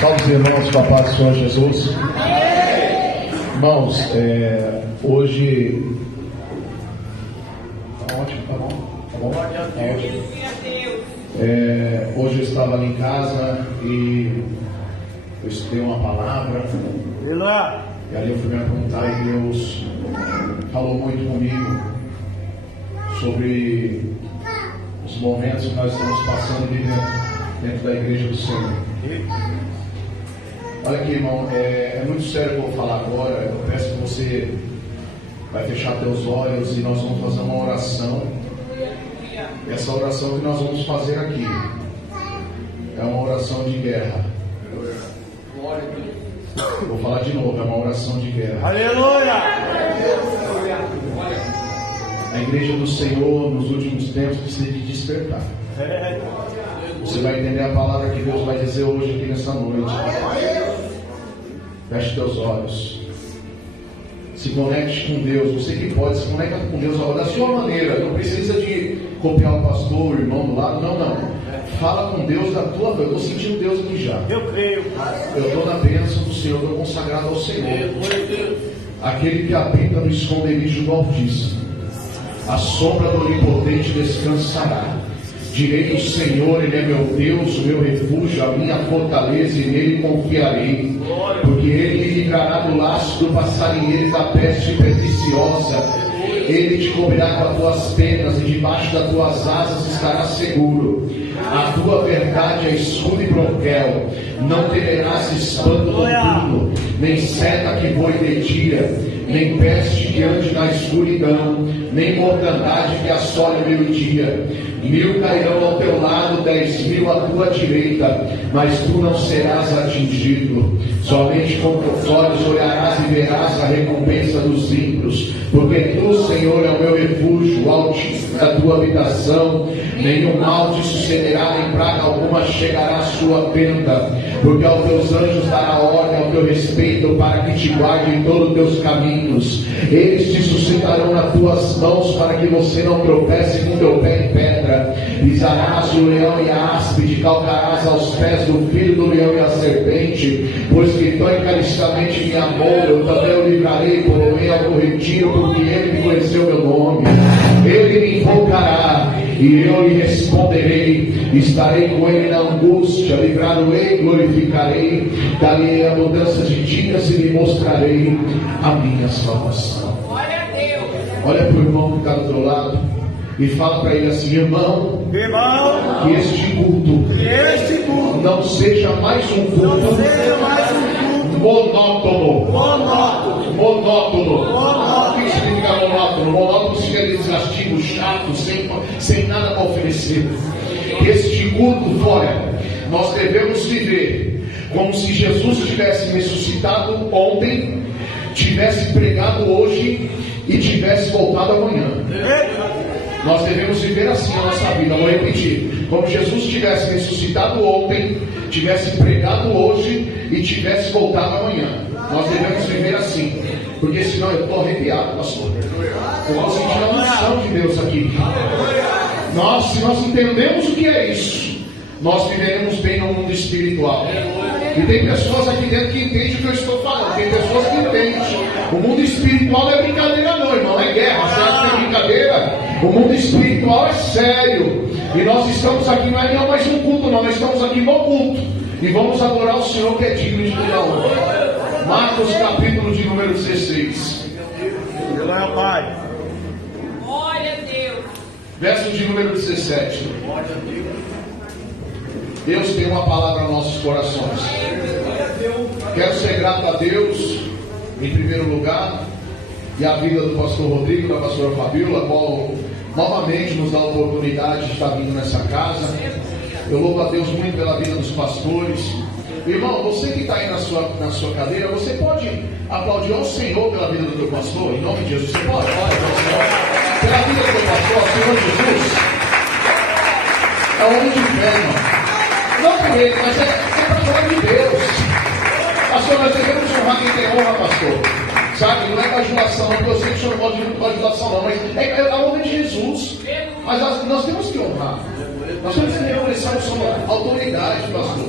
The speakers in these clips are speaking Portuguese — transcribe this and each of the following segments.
Salve os irmãos com a paz do Senhor Jesus. Irmãos, hoje. Tá ótimo, tá bom? Tá bom? Tá ótimo. Hoje eu estava ali em casa e eu estudei uma palavra. E ali eu fui me apontar e Deus falou muito comigo sobre os momentos que nós estamos passando dentro da igreja do Senhor. Olha aqui, irmão, é muito sério o que eu vou falar agora. Eu peço que você vai fechar teus olhos e nós vamos fazer uma oração. Essa oração que nós vamos fazer aqui é uma oração de guerra. Vou falar de novo, é uma oração de guerra. Aleluia! A igreja do Senhor nos últimos tempos precisa de despertar. Você vai entender a palavra que Deus vai dizer hoje aqui nessa noite. Feche teus olhos. Se conecte com Deus. Você que pode, se conecta com Deus agora da sua maneira. Não precisa de copiar o pastor, o irmão do lado. Não. Fala com Deus da tua vida. Eu estou sentindo Deus aqui já. Eu creio. Eu estou na bênção do Senhor. Estou consagrado ao Senhor. Aquele que habita no esconderijo do Altíssimo, a sombra do Onipotente descansará. Direi do Senhor, Ele é meu Deus, o meu refúgio, a minha fortaleza, e nele confiarei. Porque Ele me livrará do laço do passarinheiro e da peste perniciosa. Ele te cobrirá com as tuas penas, e debaixo das tuas asas estarás seguro. A tua verdade é escudo e broquel. Não temerás espanto noturno, nem seta que voe de dia, nem peste que ande na escuridão, nem mortandade que assole o meio-dia. 1000 cairão ao teu lado, 10.000 à tua direita, mas tu não serás atingido. Somente com teus olhos olharás e verás a recompensa dos ímpios, porque tu, Senhor, é o meu refúgio, o Altíssimo é a tua habitação. Nenhum mal te sucederá, nem praga alguma chegará à sua tenda, porque aos teus anjos dará ordem ao teu respeito, para que te guarde em todos os teus caminhos. Eles te sustentarão nas tuas mãos, para que você não tropece com teu pé em pedra. Pisarás o leão e a áspide, calcarás aos pés do filho do leão e a serpente. Pois que tão encarecidamente me amou, eu também o livrarei, porém ao retiro, porque ele me conheceu meu nome. Ele me invocará e eu lhe responderei. Estarei com ele na angústia, livrá-lo-ei, glorificarei. Darei abundância de dias e lhe mostrarei a minha salvação. Olha para o irmão que está do teu lado e fala para ele assim: irmão, que este culto não seja mais um culto monótono. O que significa monótono? Monótono significa desgastivo, chato, sem nada para oferecer. Este culto fora, nós devemos viver como se Jesus tivesse ressuscitado ontem, tivesse pregado hoje e tivesse voltado amanhã. Nós devemos viver assim a nossa vida. Vou repetir: como Jesus tivesse ressuscitado ontem, tivesse pregado hoje e tivesse voltado amanhã. Nós devemos viver assim, porque senão eu estou arrepiado, pastor. Eu vou sentir a unção de Deus aqui. Se nós entendemos o que é isso, nós viveremos bem no mundo espiritual. E tem pessoas aqui dentro que entendem o que eu estou falando. Tem pessoas que entendem. O mundo espiritual não é brincadeira não, irmão. É guerra. Você acha que é brincadeira? O mundo espiritual é sério. E nós estamos aqui, não é mais um culto não. Nós estamos aqui no culto. E vamos adorar o Senhor, que é digno de toda honra. Marcos capítulo de número 16. Glória ao Pai. Glória a Deus. Verso de número 17. Deus tem uma palavra aos nossos corações. Quero ser grato a Deus, em primeiro lugar, e a vida do pastor Rodrigo, da pastora Fabíola, qual novamente nos dá a oportunidade de estar vindo nessa casa. Eu louvo a Deus muito pela vida dos pastores. Irmão, você que está aí na sua cadeira, você pode aplaudir ao Senhor pela vida do teu pastor, em nome de Jesus. Você pode aplaudir ao Senhor pela vida do teu pastor, ao Senhor Jesus. É um homem de fé, irmão. Não por ele, mas é para falar de Deus. Pastor, nós devemos honrar quem tem honra, pastor. Sabe, não é bajulação, não, porque eu sei que o senhor não pode vir com bajulação, não, mas é a honra de Jesus. Mas nós temos que honrar. Nós temos que reconhecer a sua autoridade, pastor.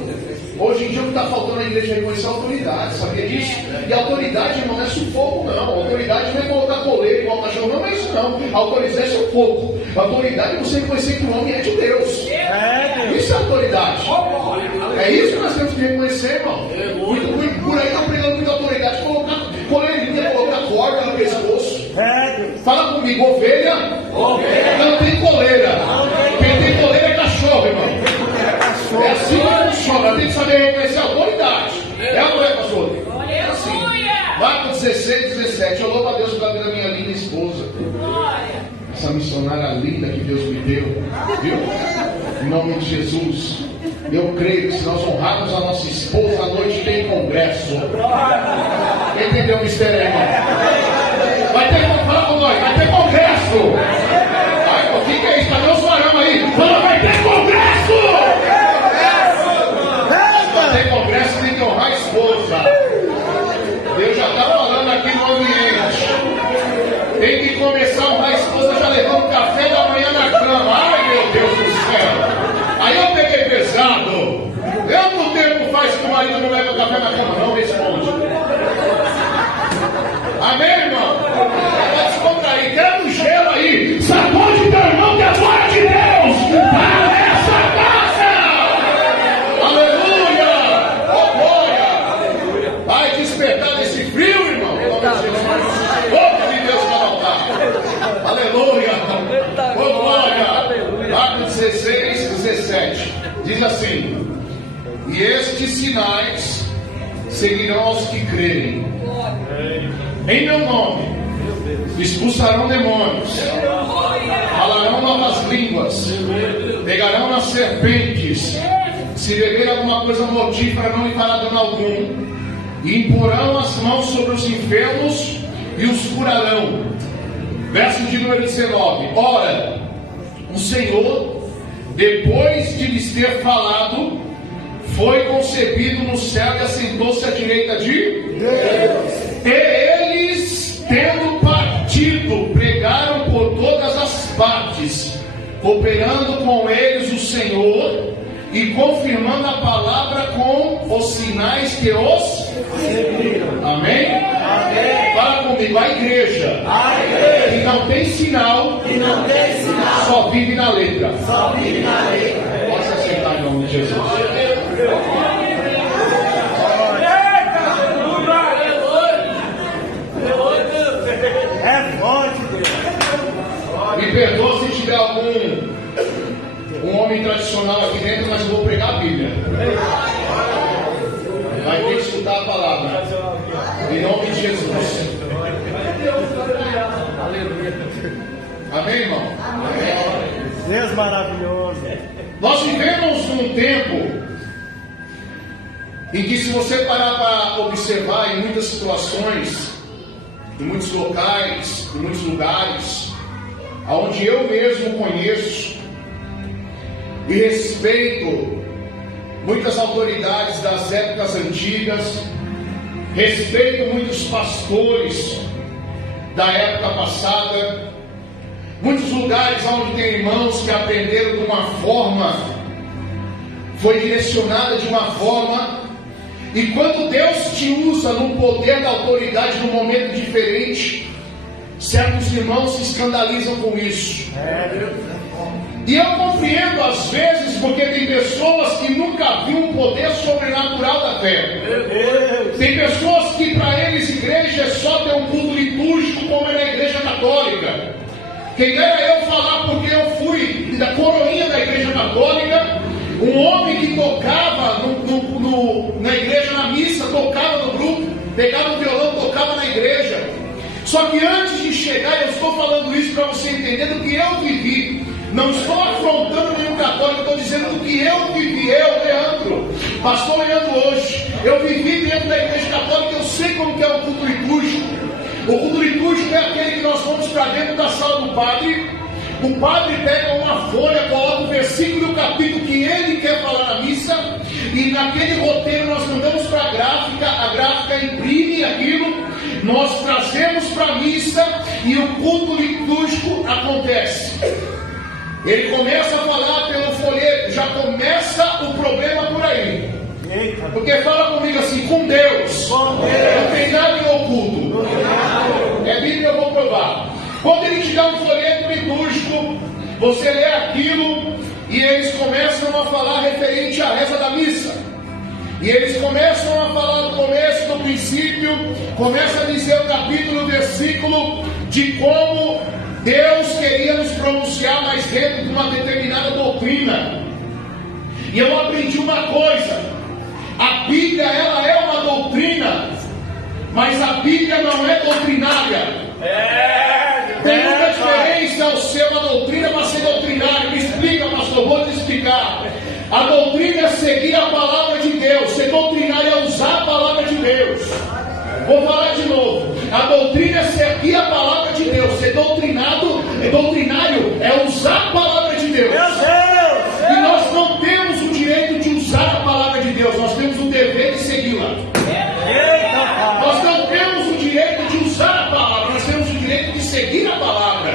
Hoje em dia o que está faltando na igreja é reconhecer a autoridade, sabia disso? E a autoridade, irmão, não é sufoco, não. A autoridade não é colocar coleira igual cachorro, não é isso, não. A autoridade é sufoco. A autoridade é você reconhecer que o homem é de Deus. Isso é autoridade. É isso que nós temos que reconhecer, irmão. Por aí estão pregando muita autoridade, colocar coleirinha, colocar corda no pescoço. Fala comigo, ovelha não tem coleira. Quem tem coleira é cachorro, irmão. É assim que funciona, tem que saber reconhecer a autoridade. É ou não é, pastor? É assim. Marcos 16, 17. Eu louvo a Deus pela vida da minha linda esposa. Essa missionária linda que Deus me deu. Viu? Em nome de Jesus. Eu creio que se nós honrarmos a nossa esposa, à noite tem congresso. Quem entendeu o mistério aí, irmão? Vai ter, fala com nós, vai ter congresso. Ai, o que é isso? Cadê os varão aí? Fala, vai ter congresso! Vai ter congresso, tem que honrar a esposa. Deus já está falando aqui no ambiente. Tem que começar a honrar a esposa já levando café da manhã na cama. Ai, meu Deus do céu. Aí eu peguei pesado. Quanto tempo faz que o marido não leva café na cama? Não responde. Amém, irmão? Vai descontrair. Quero um gelo aí. Sacode teu irmão que é glória de Deus. Para essa casa. Aleluia. Oh, glória. Vai despertar desse frio, irmão. Em nome de Jesus. Oh, que Deus vai voltar. Aleluia. Oh, glória. Marcos 16, 17. Diz assim: e estes sinais seguirão aos que crerem. Em meu nome expulsarão demônios, falarão novas línguas, pegarão nas serpentes, se beber alguma coisa mortífera não lhe fará dano algum, e imporão as mãos sobre os enfermos e os curarão. Verso de número 19. Ora, o Senhor, depois de lhes ter falado, foi concebido no céu e assentou-se à direita de Deus. E eles, tendo partido, pregaram por todas as partes, cooperando com eles o Senhor e confirmando a palavra com os sinais que os seguiram. Amém? Amém. Fala comigo, a igreja que não tem sinal, só vive na letra. Pode se aceitar em nome de Jesus. É forte, Deus. Me perdoa se tiver um homem tradicional aqui dentro, mas eu vou pregar a Bíblia. Vai ter que escutar a palavra. Em nome de Jesus. Amém, irmão? Amém. Deus maravilhoso. Nós vivemos num tempo em que, se você parar para observar em muitas situações, em muitos locais, em muitos lugares, onde eu mesmo conheço e respeito muitas autoridades das épocas antigas, respeito muitos pastores da época passada, muitos lugares onde tem irmãos que aprenderam de uma forma, foi direcionada de uma forma, e quando Deus te usa no poder da autoridade num momento diferente, certos irmãos se escandalizam com isso. E eu compreendo às vezes, porque tem pessoas que nunca viram um poder sobrenatural da fé. Tem pessoas que para eles igreja é só ter um culto litúrgico, como é na igreja católica. Quem dera eu falar, porque eu fui da coroinha da igreja católica, um homem que tocava na igreja, na missa, tocava no grupo, pegava o violão, tocava na igreja. Só que antes de chegar, eu estou falando isso para você entender do que eu vivi. Não estou afrontando nenhum católico, estou dizendo do que eu vivi, eu, Leandro, pastor Leandro hoje. Eu vivi dentro da igreja católica, eu sei como que é o culto litúrgico. O culto litúrgico é aquele que nós vamos para dentro da sala do padre. O padre pega uma folha, coloca o versículo e o capítulo que ele quer falar na missa, e naquele roteiro nós mandamos para a gráfica imprime aquilo, nós trazemos para a missa e o culto litúrgico acontece. Ele começa a falar pelo folheto, já começa o problema por aí. Porque fala comigo assim, com Deus. Não tem nada em oculto. É Bíblia, eu vou provar. Quando ele te dá um folheto litúrgico, você lê aquilo e eles começam a falar referente à reza da missa. E eles começam a falar do começo, do princípio, começa a dizer o capítulo, o versículo de como Deus queria nos pronunciar mais dentro de uma determinada doutrina. E eu aprendi uma coisa: a Bíblia, ela é uma doutrina, mas a Bíblia não é doutrinária. Tem uma diferença ao ser uma doutrina para ser doutrinário. Me explica, pastor, vou te explicar. A doutrina é seguir a palavra de Deus, ser doutrinário é usar a palavra de Deus. Vou falar de novo. A doutrina é seguir a palavra de Deus, ser doutrinário é usar a palavra de Deus. E nós não temos o direito de usar a palavra de Deus, nós temos o dever de segui-la. Nós não temos o direito de usar a palavra, nós temos o direito de seguir a palavra.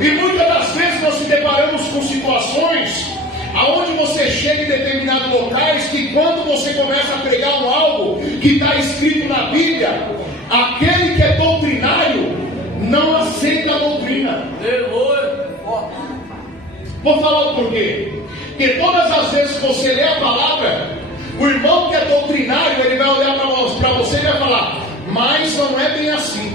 E muitas das vezes nós se deparamos com situações aonde você chega em determinados locais que quando você começa a pregar algo que está escrito na Bíblia, aquele que é doutrinário não aceita a doutrina. Vou falar o porquê. Porque todas as vezes que você lê a palavra, o irmão que é doutrinário, ele vai olhar para você e vai falar, mas não é bem assim.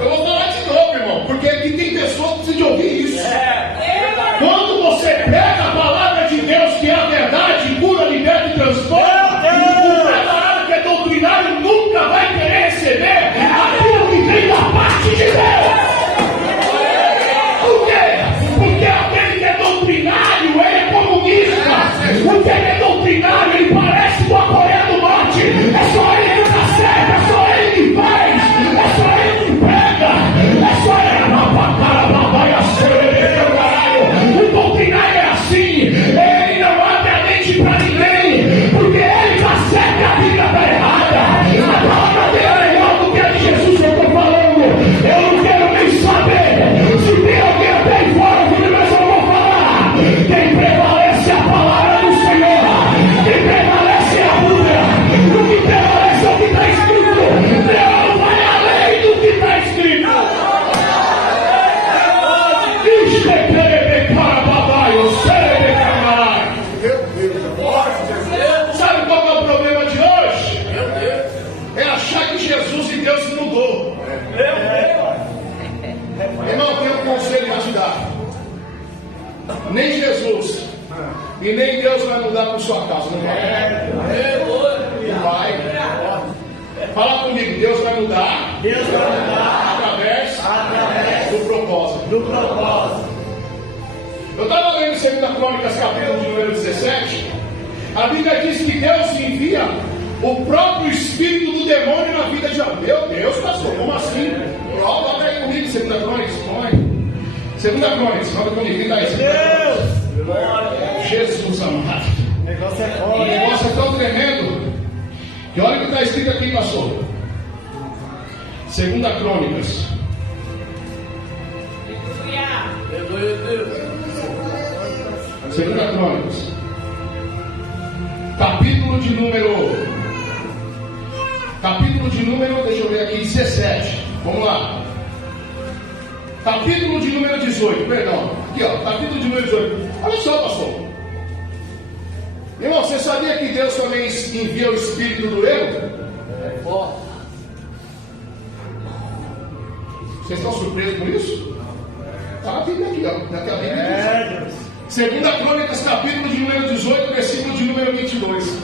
Eu vou falar de novo, irmão, porque aqui tem pessoas que precisam de ouvir isso. Quando você pega a palavra de Deus, que é a verdade, cura, liberta e transforma, o preparado que é doutrinário nunca vai querer receber aquilo que vem da parte de Deus. Por quê? Porque aquele que é doutrinário, ele é comunista. Porque ele é doutrinário, ele parece com a Coreia do Norte. É só ele que está certo, é só ele que faz, é só ele que prega, é só ele que o doutrinário é assim, ele não abre a mente para ninguém, porque ele está certo e a Bíblia está errada. A palavra dele é melhor do que a de Jesus, eu estou falando. Eu não quero nem saber se tem alguém até aí fora, mas eu vou falar. Quem prevalece é a palavra do Senhor, quem prevalece é a Bíblia, o que prevalece é o que está escrito. Deus vai além do que está escrito. Sabe qual é o problema de hoje? É achar que Jesus e Deus se mudou. Irmão, tem um conselho para te dar. Nem Jesus e nem Deus vai mudar por sua causa. Não vai. Não vai. Fala comigo, Deus vai mudar. Através do propósito. Eu estava lendo 2 Crônicas, capítulo de número 17. A Bíblia diz que Deus envia o próprio espírito do demônio na vida de alguém. Meu Deus, pastor, como assim? Olha aí comigo, 2 Crônicas. 2 Crônicas, olha comigo, quem está aí? Jesus amado. O negócio é foda. O negócio é tão tremendo que olha o que está escrito aqui, pastor. 2 Crônicas. Segunda Crônicas, capítulo de número, deixa eu ver aqui, 17. Vamos lá. Capítulo de número 18, perdão. Aqui, ó, capítulo de número 18. Olha só, pastor. Irmão, você sabia que Deus também envia o espírito do erro? Vocês estão surpresos com isso? Está na Bíblia aqui, ó. Daqui a Bíblia diz. 2 Crônicas, capítulo de número 18, versículo de número 22.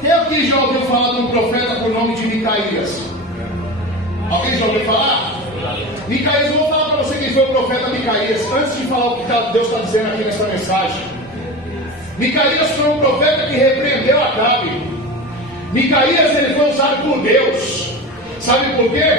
Quem aqui já ouviu falar de um profeta por nome de Micaías? Alguém já ouviu falar? Micaías, eu vou falar para você quem foi o profeta Micaías, antes de falar o que Deus está dizendo aqui nessa mensagem. Micaías foi um profeta que repreendeu Acabe. Micaías, ele foi usado por Deus. Sabe por quê?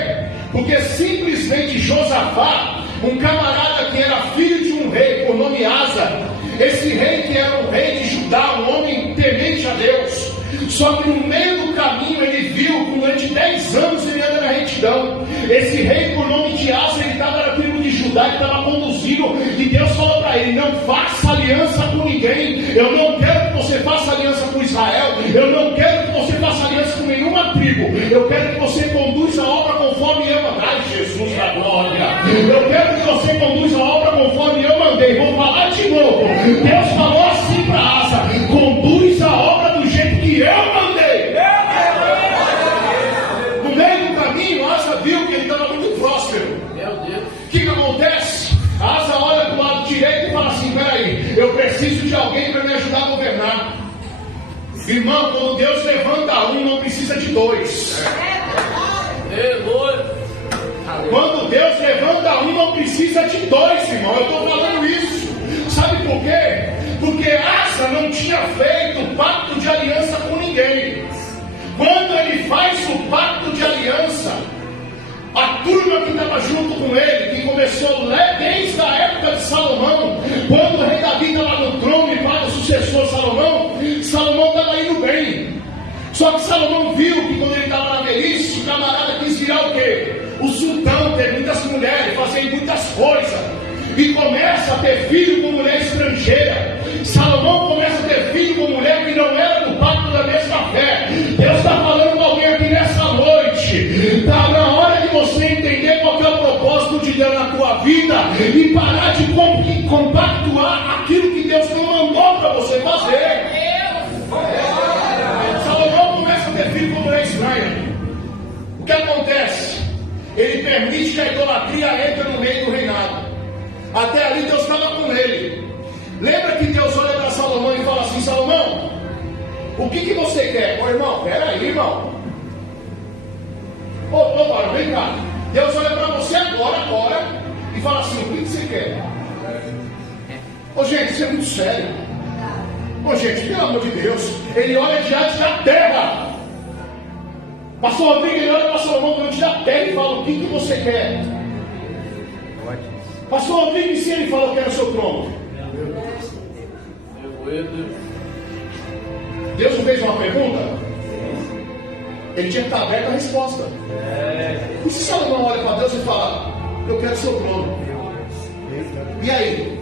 Porque simplesmente Josafá, um camarada que era filho de um rei por nome Asa, esse rei que era um rei de Judá, um homem temente a Deus, só que no meio do caminho ele viu, durante 10 anos ele anda na retidão. Esse rei por nome de Asa, ele estava na tribo de Judá, ele estava conduzindo, e Deus falou para ele: não faça aliança com ninguém, eu não quero Eu quero que você conduza a obra conforme eu mandei. Ai, Jesus da glória. Eu quero que você conduza a obra conforme eu mandei. Vou falar de novo. Deus falou assim para Asa: conduz a obra do jeito que eu mandei. No meio do caminho, Asa viu que ele estava muito próspero. O que acontece? Asa olha para o lado direito e fala assim: peraí, eu preciso de alguém para me ajudar a governar. Irmão, quando Deus levanta um, não precisa de dois. Quando Deus levanta um, não precisa de dois, irmão. Eu estou falando isso. Sabe por quê? Porque Asa não tinha feito pacto de aliança com ninguém. Quando ele faz o pacto de aliança, a turma que estava junto com ele, que começou desde a época de Salomão, quando o rei Davi estava no trono e para o sucessor Salomão estava indo bem. Só que Salomão viu que quando ele estava na velhice, o camarada quis virar o quê? O sultão, ter muitas mulheres, fazer muitas coisas, e começa a ter filho com mulher estrangeira. Salomão começa a ter filho com mulher que não era do pacto da mesma fé. Deus está falando com alguém aqui nessa noite. Está na hora de você entender qual é o propósito de Deus na tua vida e parar de compactuar aquilo que Deus não mandou para você fazer. Salomão começa a ter filho com mulher estranha. O que acontece? Ele permite que a idolatria entre no meio do reinado. Até ali Deus estava com ele. Lembra que Deus olha para Salomão e fala assim: Salomão, o que você quer? Ô irmão, peraí, irmão. Ô, vem cá. Deus olha para você agora e fala assim: o que você quer? Ô gente, isso é muito sério. Ô gente, pelo amor de Deus. Ele olha diante da terra. Pastor Rodrigo, ele olha para Salomão diante da terra e fala: o que você quer? Pastor Rodrigo, se ele falou que era o seu trono? Deus não fez uma pergunta? Ele tinha que estar aberto à resposta. E se Salomão olha para Deus e fala: eu quero o seu trono? E aí?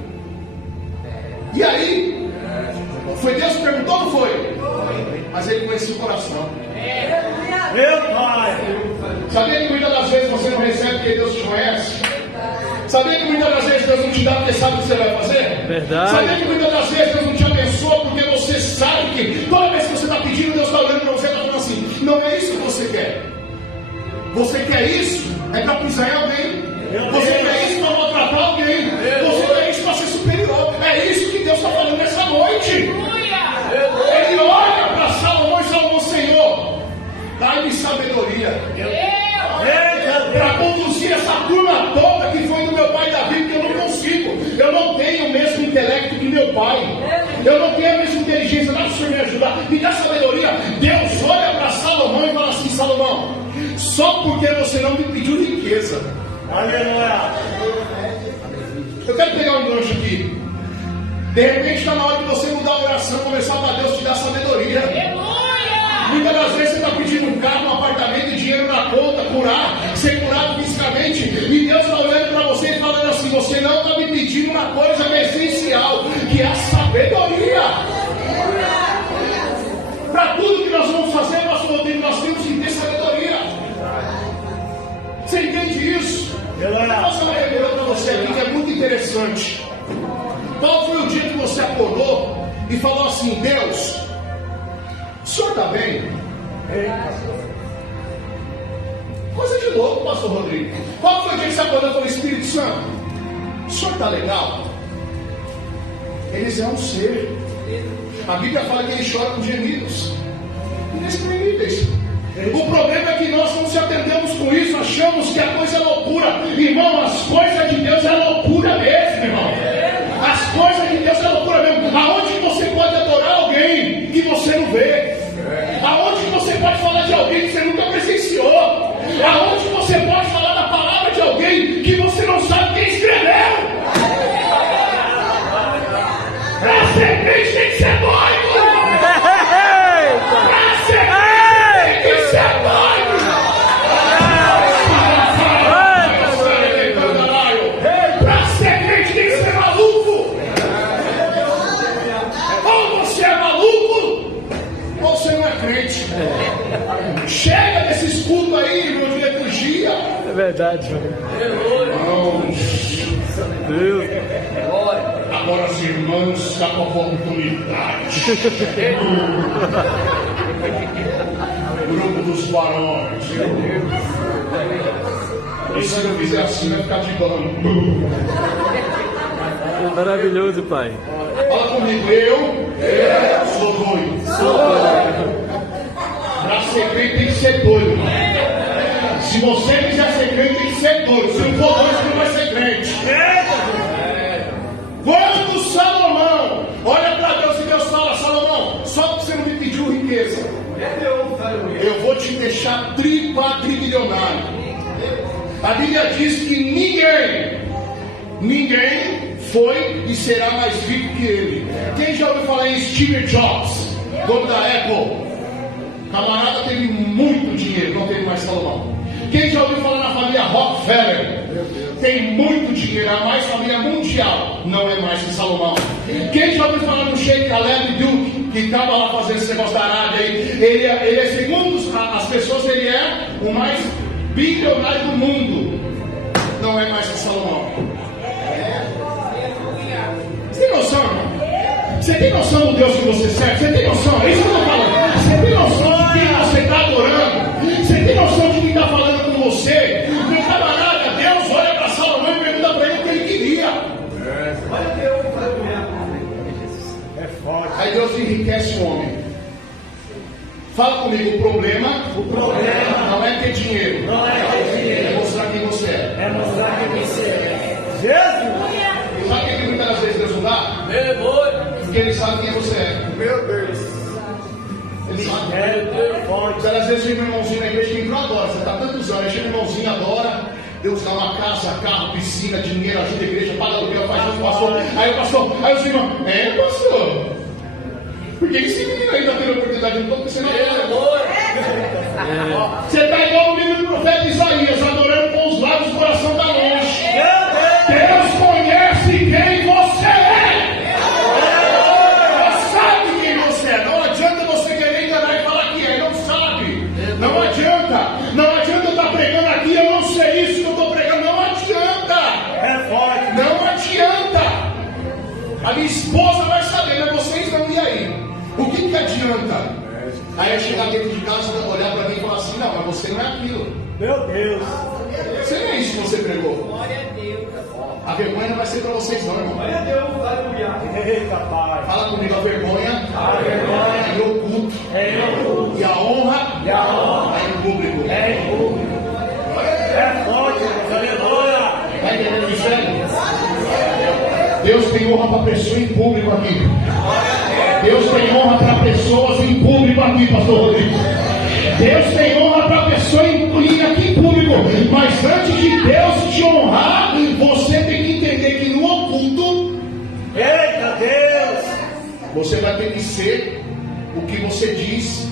E aí? Foi Deus que perguntou ou não foi? Mas ele conhecia o coração. Meu Pai! Sabia que muitas das vezes você não recebe porque Deus te conhece? Sabia que muitas das vezes Deus não te dá porque sabe o que você vai fazer? Verdade. Sabia que muitas das vezes Deus não te abençoa porque você sabe que toda vez que você está pedindo, Deus está olhando para você e está falando assim: não é isso que você quer. Você quer isso? É para pisar em alguém. Você quer isso para maltratar alguém. Você quer isso para ser superior. É isso que Deus está falando nessa noite. Ele olha para Salomão e Salomão: Senhor, dá-me sabedoria para conduzir essa turma toda que foi do meu pai Davi, porque eu não consigo. Eu não tenho o mesmo intelecto que meu pai. Eu não tenho a mesma inteligência. Dá para o Senhor me ajudar? Me dá sabedoria. Deus olha para Salomão e fala assim: Salomão, só porque você não me pediu riqueza. Aleluia! Eu quero pegar um gancho aqui. De repente está na hora de você mudar a oração, começar para Deus te dar sabedoria. Muitas das vezes você está pedindo um carro, um apartamento, dinheiro na conta, ser curado fisicamente, e Deus está olhando para você e falando assim: você não está me pedindo uma coisa que é essencial, que é a sabedoria. Para tudo que nós vamos fazer, pastor Rodrigo, nós temos que ter sabedoria. Você entende isso? Eu vou fazer uma reunião para você aqui que é muito interessante. Qual foi o dia que você acordou e falou assim: Deus, o senhor está bem? Coisa de louco, pastor Rodrigo. Qual foi o dia que você acordou e falou: Espírito Santo, o senhor está legal? Eles é um ser. A Bíblia fala que ele chora com gemidos inexprimíveis. O problema é que nós não se atendemos com isso, achamos que a coisa é loucura. Irmão, as coisas de Deus é loucura mesmo, irmão. As coisas de Deus é loucura mesmo. Aonde que você pode adorar alguém que você não vê? Aonde que você pode falar de alguém que você nunca presenciou? Aonde que você pode falar da palavra de alguém que você não sabe quem escreveu? Pra ser crente tem que ser doido! Pra ser crente tem que ser doido! Pra ser crente tem que ser maluco! Ou você é maluco, ou você não é crente. Chega desses verdade. Irmãos, Deus. agora as irmãs estão com a oportunidade. Grupo dos varões. E se eu fizer assim, vai ficar de banco. É maravilhoso, Pai. Fala comigo, eu sou doido. Para ser crente tem que ser doido. Se você quiser ser crente, tem que ser doido. Se não for doido, você não vai ser crente. Quando Salomão olha para Deus e Deus fala: Salomão, só porque você não me pediu riqueza, eu vou te deixar quadrilionário. A Bíblia diz que ninguém foi e será mais rico que ele. Quem já ouviu falar em Steve Jobs, dono da Apple? Camarada teve muito dinheiro, não teve mais Salomão. Quem já ouviu falar na família Rockefeller? Tem muito dinheiro, a mais família mundial, não é mais que Salomão. Quem já ouviu falar no Sheikh Khaled Duke, que estava lá fazendo esse negócio da Arábia? Ele é, segundo as pessoas, ele é o mais bilionário do mundo. Não é mais que Salomão. Você tem noção, irmão? Você tem noção do Deus que você serve? Você tem noção? É isso que eu estou falando. Você tem noção de quem você está adorando? Você tem noção de quem está falando com você? Meu camarada, Deus olha para Salomão e pergunta para ele o que ele queria. É forte. Aí Deus enriquece o homem. Fala comigo, o problema não é ter dinheiro. É mostrar quem você é. Jesus! Sabe por que muitas vezes Deus não dá? Porque Ele sabe quem você é. Meu Deus! Ele sabe. Forte. Às vezes chega um irmãozinho na igreja que entrou agora. Você está há tantos anos, aí chega um irmãozinho, adora. Deus dá uma casa, carro, piscina, dinheiro, ajuda a igreja, paga aluguel, faz tudo, pastor. Aí os irmãos, pastor. Por que esse menino aí está tendo oportunidade? Eu não estou pensando Você está igual o livro do profeta Isaías, adorando com os lábios, o coração está longe. Deus conhece quem você é. Deus sabe quem você é. Não adianta você querer enganar e falar que é. Não sabe. Não adianta. Não adianta eu estar pregando aqui. Eu não sei isso que eu estou pregando. Não adianta. É forte. Não adianta. A minha esposa vai saber, mas vocês não. E aí? O que adianta? Aí eu chegar dentro de casa, olhar para mim e falar assim: não, mas você não é aquilo. Meu Deus! Você não é isso que você pregou. Glória a Deus. A vergonha não vai ser para vocês, não, irmão. Glória a Deus, aleluia! Eita, Pai! Fala comigo, a vergonha é em oculto. E a honra é em público. É forte, aleluia! Está entendendo isso aí? Deus tem honra para pessoa em público aqui. Deus tem honra para pessoas em público aqui, pastor Rodrigo. Deus tem honra para pessoa aqui em público. Mas antes de Deus te honrar, você tem que entender que no oculto, Eita Deus! você vai ter que ser o que você diz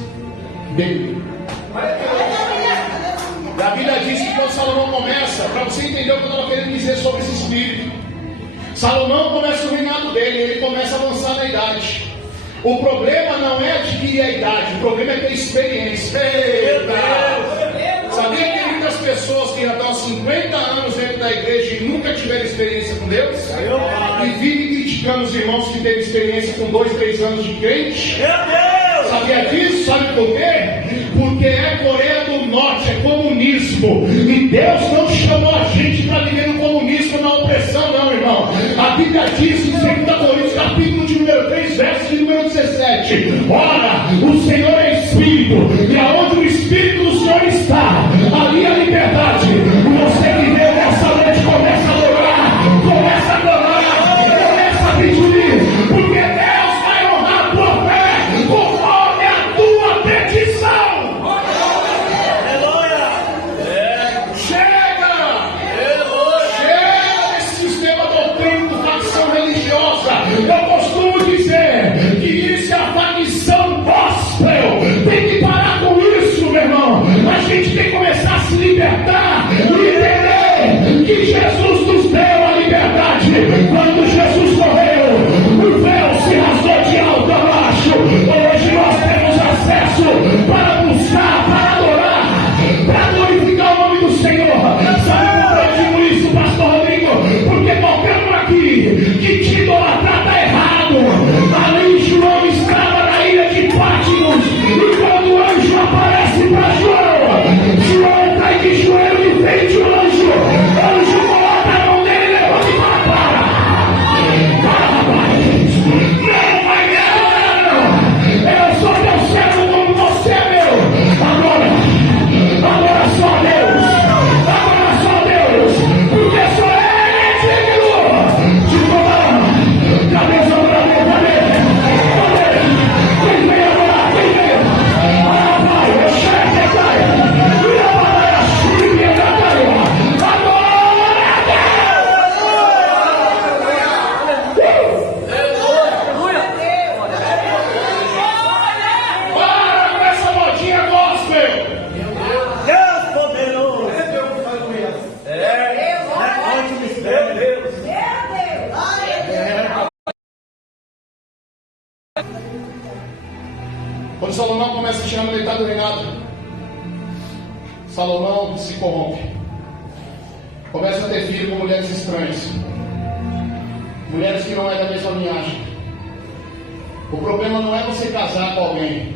dele. A Bíblia diz que quando Salomão começa, para você entender o que eu estava querendo dizer sobre esse espírito, Salomão começa o reinado dele, ele começa a avançar na idade. O problema não é adquirir a idade, o problema é ter experiência. Eita! Sabia que tem muitas pessoas que já estão há 50 anos dentro da igreja e nunca tiveram experiência com Deus? E vivem criticando os irmãos que teve experiência com 2, 3 anos de crente? Meu Deus! Sabia disso? Sabe por quê? Porque é Coreia do Norte, é comunismo. E Deus não chamou a gente para viver no comunismo, na opressão, não, irmão. A Bíblia diz em 2 Coríntios, capítulo de número 3, verso de número 17: ora, o Senhor é Espírito, e aonde o Espírito do Senhor está, ali a liberdade. Você que veio nessa noite, começa a adorar, começa a adorar, começa a pedir, porque Deus vai honrar a tua fé conforme a tua petição. Chega desse sistema doutrino, facção religiosa. Eu costumo dizer que isso é a facção Quando Salomão começa a chegar na metade do reinado, Salomão se corrompe. Começa a ter filho com mulheres estranhas, mulheres que não é da mesma linhagem. O problema não é você casar com alguém,